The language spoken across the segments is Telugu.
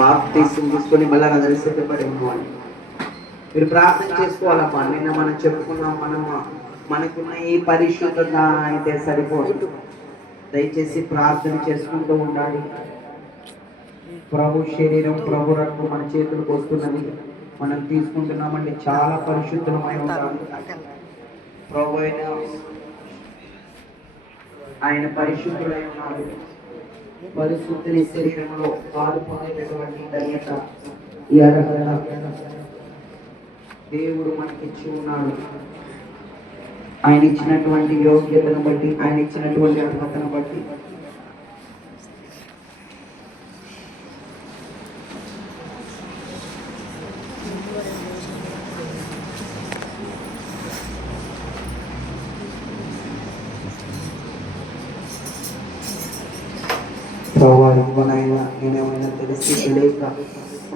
బాప్తీసం తీసుకొని మళ్ళీ నన్ను సిద్ధపడేమో అని మీరు ప్రార్థన చేసుకోవాలమ్మా. నిన్న మనం చెప్పుకున్నాం, మనకున్న ఈ పరిశుద్ధత అయితే సరిపోదు. దయచేసి ప్రార్థన చేసుకుంటూ ఉండాలి. ప్రభు శరీరం, ప్రభు రక్తం మన చేతులకు వస్తున్నది, మనం తీసుకుంటున్నామంటే చాలా పరిశుద్ధమై ఉండాలి. ప్రభు ఆయన పరిశుద్ధుడై ఉన్నాడు. పరిశుద్ధుని శరీరంలో పాలు పొందేటటువంటి ధన్యత, ఈ అర్హత దేవుడు మనకిచ్చి ఉన్నాడు. ఆయన ఇచ్చినటువంటి యోగ్యతను బట్టి, ఆయన ఇచ్చినటువంటి అర్హతను బట్టి నేనేమైనా తెలిసి తెలియక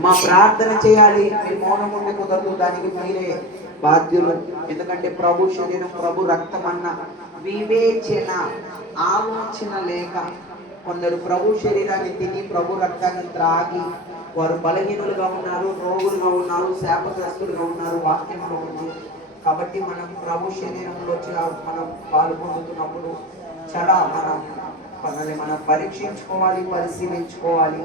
మా ప్రార్థన చేయాలి. మీరు మౌనం ఉండే కుదరదు, దానికి మీరే బాధ్యులు. ఎందుకంటే ప్రభు శరీరం, ప్రభు రక్తం అన్న వివేచన, ఆలోచన లేక కొందరు ప్రభు శరీరాన్ని తిని ప్రభు రక్తాన్ని త్రాగి వారు బలహీనులుగా ఉన్నారు, రోగులుగా ఉన్నారు, శాపగ్రస్తులుగా ఉన్నారు, వాక్యంలో ఉన్నారు. కాబట్టి మనం ప్రభు శరీరంలో మనం పాలు పొందుతున్నప్పుడు చాలా మనల్ని మనం పరీక్షించుకోవాలి, పరిశీలించుకోవాలి.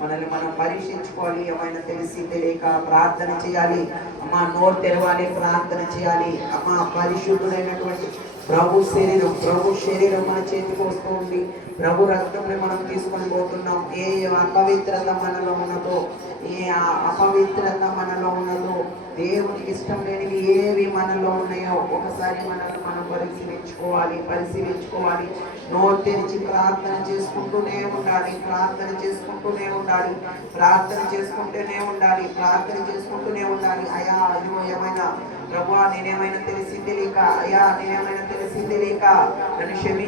మనల్ని మనం పరీక్షించుకోవాలి. ఏమైనా తెలిసి తెలియక ప్రార్థన చేయాలి. అమ్మ నోరు తెరవాలి, ప్రార్థన చేయాలి. అమ్మ పరిశుద్ధుడైనటువంటి ప్రభు శరీరం మన చేతికి వస్తూ ఉంది. ప్రభు రక్తంని మనం తీసుకొని పోతున్నాం. ఏ అపవిత్రత మనలో ఉన్నదో, ఏ అపవిత్రత మనలో ఉన్నదో, దేవునికి ఇష్టం లేనివి ఏవి మనలో ఉన్నాయో ఒకసారి మనం పరిశీలించుకోవాలి. నోరు తెరిచి ప్రార్థన చేసుకుంటూనే ఉండాలి. ప్రార్థన చేసుకుంటూనే ఉండాలి. అయ్యా అయ్యో ఏమైనా ప్రభువా నేనేమైనా తెలిసి తెలియక, అయ్యా నేనేమైనా తెలిసి తెలియక నన్ను క్షమి